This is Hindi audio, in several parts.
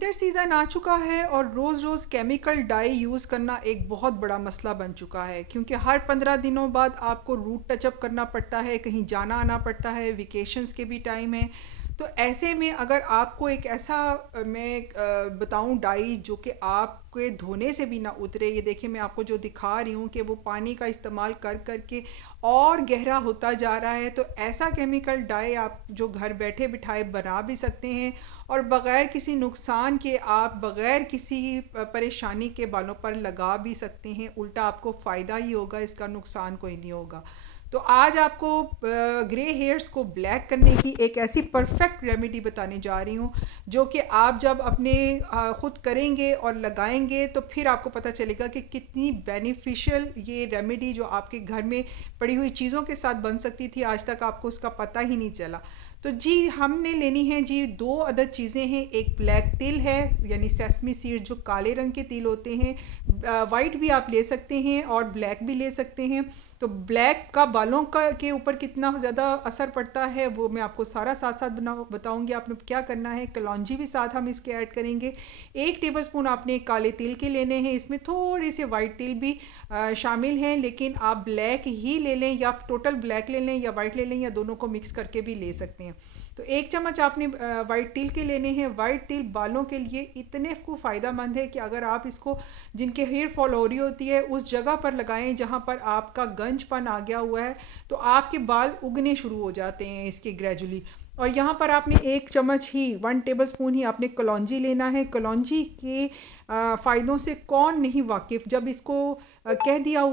विंटर सीज़न आ चुका है और रोज़ रोज़ केमिकल डाई यूज़ करना एक बहुत बड़ा मसला बन चुका है, क्योंकि हर 15 दिनों बाद आपको रूट टचअप करना पड़ता है, कहीं जाना आना पड़ता है, वेकेशंस के भी टाइम है। तो ऐसे में अगर आपको एक ऐसा मैं बताऊं डाई जो कि आपके धोने से भी ना उतरे, ये देखिए मैं आपको जो दिखा रही हूँ कि वो पानी का इस्तेमाल कर करके और गहरा होता जा रहा है। तो ऐसा केमिकल डाई आप जो घर बैठे बिठाए बना भी सकते हैं, और बग़ैर किसी नुकसान के, आप बग़ैर किसी परेशानी के बालों पर लगा भी सकते हैं। उल्टा आपको फ़ायदा ही होगा, इसका नुकसान कोई नहीं होगा। तो आज आपको ग्रे हेयर्स को ब्लैक करने की एक ऐसी परफेक्ट रेमेडी बताने जा रही हूँ, जो कि आप जब अपने ख़ुद करेंगे और लगाएंगे तो फिर आपको पता चलेगा कि कितनी बेनिफिशियल ये रेमेडी जो आपके घर में पड़ी हुई चीज़ों के साथ बन सकती थी, आज तक आपको उसका पता ही नहीं चला। तो जी हमने लेनी है जी दो अदद चीज़ें हैं। एक ब्लैक तिल है, यानी सेसमी सीड, जो काले रंग के तिल होते हैं। वाइट भी आप ले सकते हैं और ब्लैक भी ले सकते हैं। तो ब्लैक का बालों का के ऊपर कितना ज़्यादा असर पड़ता है वो मैं आपको सारा साथ साथ बताऊंगी। आपने क्या करना है, कलौंजी भी साथ हम इसके ऐड करेंगे। 1 टेबलस्पून आपने काले तिल के लेने हैं, इसमें थोड़े से वाइट तिल भी शामिल हैं, लेकिन आप ब्लैक ही ले लें या टोटल ब्लैक ले लें या वाइट ले लें, या दोनों को मिक्स करके भी ले सकते हैं। तो 1 चम्मच आपने वाइट तिल के लेने हैं। वाइट तिल बालों के लिए इतने को फ़ायदा मंद है कि अगर आप इसको, जिनके हेयर फॉल हो रही होती है, उस जगह पर लगाएं जहाँ पर आपका गंजपन आ गया हुआ है, तो आपके बाल उगने शुरू हो जाते हैं इसके ग्रेजुअली। और यहाँ पर आपने 1 चम्मच ही, 1 टेबल स्पून ही आपने कलौंजी लेना है। कलौंजी के फ़ायदों से कौन नहीं वाकिफ़, जब इसको कह दिया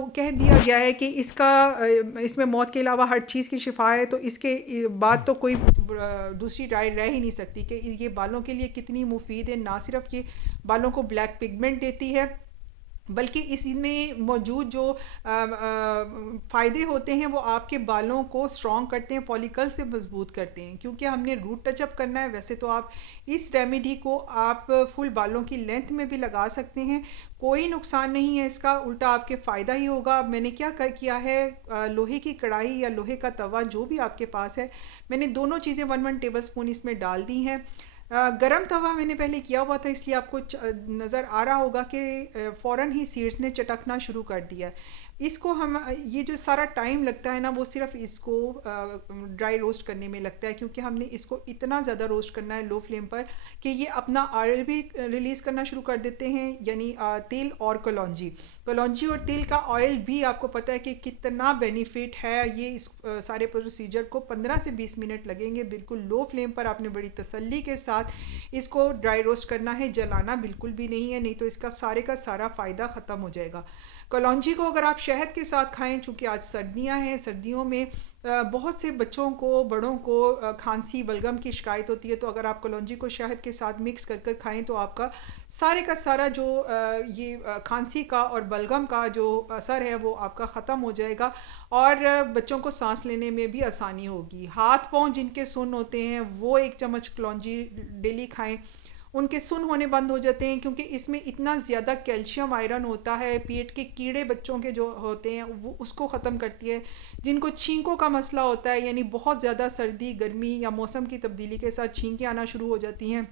गया है कि इसका इसमें मौत के अलावा हर चीज़ की शिफा है, तो इसके बाद तो कोई दूसरी राय रह ही नहीं सकती कि ये बालों के लिए कितनी मुफीद है। ना सिर्फ ये बालों को ब्लैक पिगमेंट देती है, बल्कि इसमें मौजूद जो फ़ायदे होते हैं वो आपके बालों को स्ट्रॉन्ग करते हैं, फॉलिकल से मजबूत करते हैं। क्योंकि हमने रूट टचअप करना है, वैसे तो आप इस रेमेडी को आप फुल बालों की लेंथ में भी लगा सकते हैं, कोई नुकसान नहीं है इसका, उल्टा आपके फ़ायदा ही होगा। अब मैंने क्या किया है, लोहे की कढ़ाई या लोहे का तवा जो भी आपके पास है, मैंने दोनों चीज़ें 1 1 टेबल स्पून इसमें डाल दी हैं। गरम तवा मैंने पहले किया हुआ था, इसलिए आपको नज़र आ रहा होगा कि फ़ौरन ही सीड्स ने चटकना शुरू कर दिया है। इसको हम ये जो सारा टाइम लगता है ना, वो सिर्फ इसको ड्राई रोस्ट करने में लगता है, क्योंकि हमने इसको इतना ज़्यादा रोस्ट करना है लो फ्लेम पर कि ये अपना ऑयल भी रिलीज़ करना शुरू कर देते हैं, यानी तिल और कलौंजी। कलौंजी और तिल का ऑयल भी आपको पता है कि कितना बेनिफिट है। ये इस सारे प्रोसीजर को 15 से 20 मिनट लगेंगे। बिल्कुल लो फ्लेम पर आपने बड़ी तसल्ली के साथ इसको ड्राई रोस्ट करना है, जलाना बिल्कुल भी नहीं है, नहीं तो इसका सारे का सारा फ़ायदा ख़त्म हो जाएगा। कलौंजी को अगर आप शहद के साथ खाएं, चूँकि आज सर्दियां हैं, सर्दियों में बहुत से बच्चों को, बड़ों को खांसी बलगम की शिकायत होती है, तो अगर आप कलौंजी को शहद के साथ मिक्स कर कर खाएं तो आपका सारे का सारा जो ये खांसी का और बलगम का जो असर है वो आपका ख़त्म हो जाएगा, और बच्चों को सांस लेने में भी आसानी होगी। हाथ पाँव जिनके सुन्न होते हैं वो 1 चम्मच कलौंजी डेली खाएं, उनके सुन होने बंद हो जाते हैं, क्योंकि इसमें इतना ज़्यादा कैल्शियम आयरन होता है। पेट के कीड़े बच्चों के जो होते हैं वो उसको ख़त्म करती है। जिनको छींकों का मसला होता है, यानी बहुत ज़्यादा सर्दी गर्मी या मौसम की तब्दीली के साथ छींकें आना शुरू हो जाती हैं,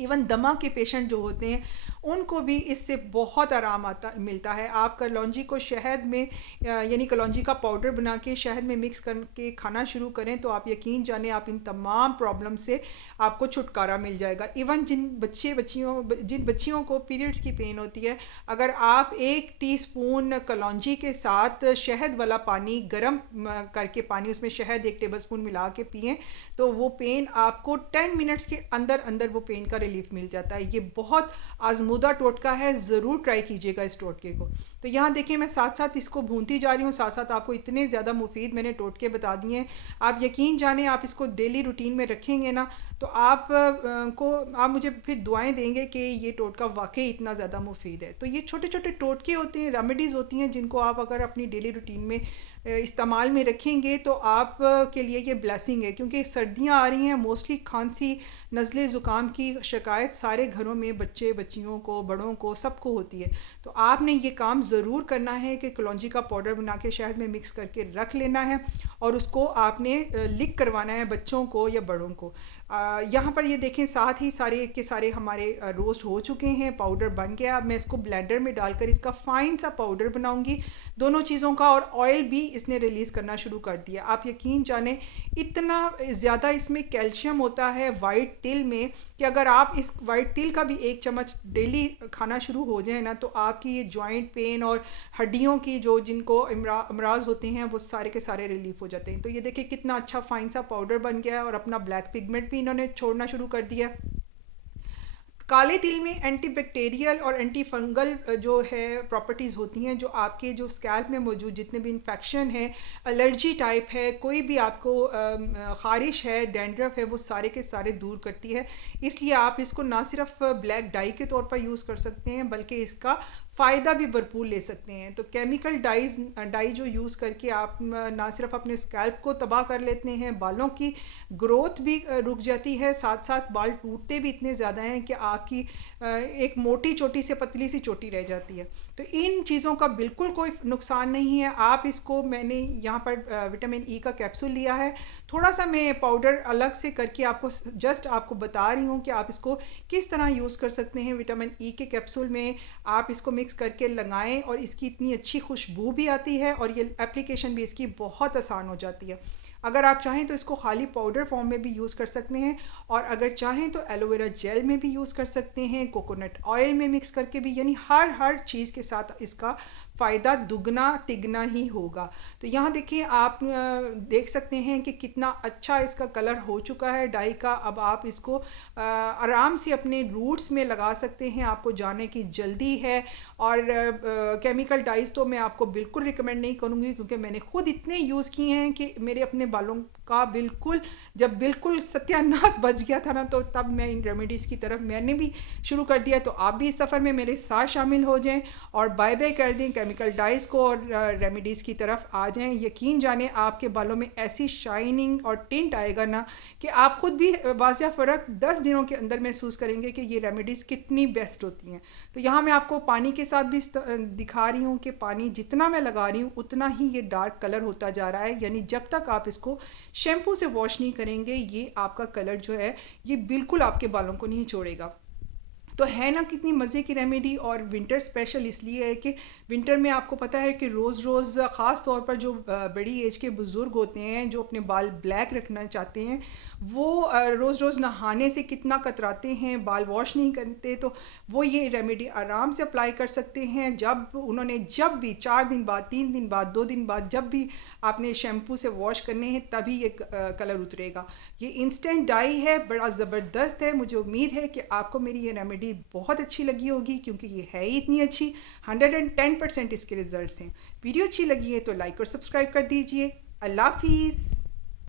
इवन दमा के पेशेंट जो होते हैं, उनको भी इससे बहुत आराम आता मिलता है। आप कलौंजी को शहद में यानी कलौंजी का पाउडर बना के शहद में मिक्स करके खाना शुरू करें, तो आप यकीन जाने आप इन तमाम प्रॉब्लम से आपको छुटकारा मिल जाएगा। इवन जिन बच्चियों को पीरियड्स की पेन होती है, अगर आप 1 टीस्पून कलौंजी के साथ शहद वाला पानी गर्म करके, पानी उसमें शहद 1 टेबल स्पून मिला के पिएँ, तो वो पेन आपको 10 मिनट्स के अंदर अंदर वो पेन का रिलीफ मिल जाता है। ये बहुत आजमूदा टोटका है, ज़रूर ट्राई कीजिएगा इस टोटके को। तो यहाँ देखिए मैं साथ साथ इसको भूनती जा रही हूँ, साथ साथ आपको इतने ज़्यादा मुफीद मैंने टोटके बता दिए हैं। आप यकीन जाने आप इसको डेली रूटीन में रखेंगे ना, तो आप मुझे फिर दुआएं देंगे कि ये टोटका वाकई इतना ज़्यादा मुफीद है। तो ये छोटे छोटे टोटके होते हैं, रेमेडीज़ होती हैं, जिनको आप अगर अपनी डेली रूटीन में इस्तेमाल में रखेंगे तो आप के लिए ये ब्लेसिंग है। क्योंकि सर्दियां आ रही हैं, मोस्टली खांसी नज़ले ज़ुकाम की शिकायत सारे घरों में बच्चे बच्चियों को, बड़ों को, सबको होती है। तो आपने ये काम ज़रूर करना है कि कलौंजी का पाउडर बना के शहद में मिक्स करके रख लेना है, और उसको आपने लिक करवाना है बच्चों को या बड़ों को। यहाँ पर ये देखें साथ ही सारे के सारे हमारे रोस्ट हो चुके हैं, पाउडर बन गया। अब मैं इसको ब्लेंडर में डालकर इसका फ़ाइन सा पाउडर बनाऊंगी दोनों चीज़ों का, और ऑयल भी इसने रिलीज़ करना शुरू कर दिया। आप यकीन जानें इतना ज़्यादा इसमें कैल्शियम होता है वाइट तिल में कि अगर आप इस वाइट तिल का भी 1 चम्मच डेली खाना शुरू हो जाए ना, तो आपकी ये जॉइंट पेन और हड्डियों की जो जिनको अमराज होते हैं वो सारे के सारे रिलीफ हो जाते हैं। तो ये देखिए कितना अच्छा फाइन सा पाउडर बन गया है और अपना ब्लैक पिगमेंट भी इन्होंने छोड़ना शुरू कर दिया। काले तिल में एंटीबैक्टीरियल और एंटी फंगल जो है प्रॉपर्टीज़ होती हैं, जो आपके जो स्कैल्प में मौजूद जितने भी इन्फेक्शन है, एलर्जी टाइप है, कोई भी आपको ख़ारिश है, डैंड्रफ है, वो सारे के सारे दूर करती है। इसलिए आप इसको ना सिर्फ ब्लैक डाई के तौर पर यूज़ कर सकते हैं बल्कि इसका फ़ायदा भी भरपूर ले सकते हैं। तो केमिकल डाई जो यूज़ करके आप ना सिर्फ अपने स्कैल्प को तबाह कर लेते हैं, बालों की ग्रोथ भी रुक जाती है, साथ साथ बाल टूटते भी इतने ज़्यादा हैं कि आपकी एक मोटी चोटी से पतली सी चोटी रह जाती है। तो इन चीज़ों का बिल्कुल कोई नुकसान नहीं है। आप इसको, मैंने यहाँ पर विटामिन ई का कैप्सूल लिया है, थोड़ा सा मैं पाउडर अलग से करके आपको जस्ट आपको बता रही हूँ कि आप इसको किस तरह यूज़ कर सकते हैं। विटामिन ई के कैप्सूल में आप इसको मिक्स करके लगाएं और इसकी इतनी अच्छी खुशबू भी आती है और ये एप्लीकेशन भी इसकी बहुत आसान हो जाती है। अगर आप चाहें तो इसको खाली पाउडर फॉर्म में भी यूज़ कर सकते हैं, और अगर चाहें तो एलोवेरा जेल में भी यूज़ कर सकते हैं, कोकोनट ऑयल में मिक्स करके भी, यानी हर चीज़ के साथ इसका फ़ायदा दुगना तिगना ही होगा। तो यहाँ देखिए आप देख सकते हैं कि कितना अच्छा इसका कलर हो चुका है डाई का। अब आप इसको आराम से अपने रूट्स में लगा सकते हैं, आपको जाने की जल्दी है। और केमिकल डाइज़ तो मैं आपको बिल्कुल रिकमेंड नहीं करूँगी, क्योंकि मैंने खुद इतने यूज़ किए हैं कि मेरे अपने बालों का जब बिल्कुल सत्यानाश बच गया था ना, तो तब मैं इन रेमेडीज़ की तरफ मैंने भी शुरू कर दिया। तो आप भी इस सफ़र में मेरे साथ शामिल हो जाएं और बाय बाय कर दें केमिकल डाइज़ को और रेमेडीज़ की तरफ आ जाएं। यकीन जाने आपके बालों में ऐसी शाइनिंग और टिंट आएगा ना कि आप खुद भी वाज़िया फ़र्क 10 दिनों के अंदर महसूस करेंगे कि ये रेमेडीज़ कितनी बेस्ट होती हैं। तो यहाँ मैं आपको पानी के साथ भी दिखा रही हूँ कि पानी जितना मैं लगा रही हूँ उतना ही ये डार्क कलर होता जा रहा है, यानी जब तक आप इसको शैम्पू से वॉश नहीं करेंगे ये आपका कलर जो है ये बिल्कुल आपके बालों को नहीं छोड़ेगा। तो है ना कितनी मज़े की रेमेडी। और विंटर स्पेशल इसलिए है कि विंटर में आपको पता है कि रोज़ ख़ास तौर पर जो बड़ी एज के बुज़ुर्ग होते हैं जो अपने बाल ब्लैक रखना चाहते हैं, वो रोज़ नहाने से कितना कतराते हैं, बाल वॉश नहीं करते। तो वो ये रेमेडी आराम से अप्लाई कर सकते हैं। जब भी 4 दिन बाद, 3 दिन बाद, 2 दिन बाद, जब भी आपने शैम्पू से वॉश करने हैं तभी ये कलर उतरेगा। ये इंस्टेंट डाई है, बड़ा ज़बरदस्त है। मुझे उम्मीद है कि आपको मेरी ये रेमेडी बहुत अच्छी लगी होगी, क्योंकि ये है ही इतनी अच्छी। 110% इसके रिजल्ट्स हैं। वीडियो अच्छी लगी है तो लाइक और सब्सक्राइब कर दीजिए। अल्लाह हाफिज़।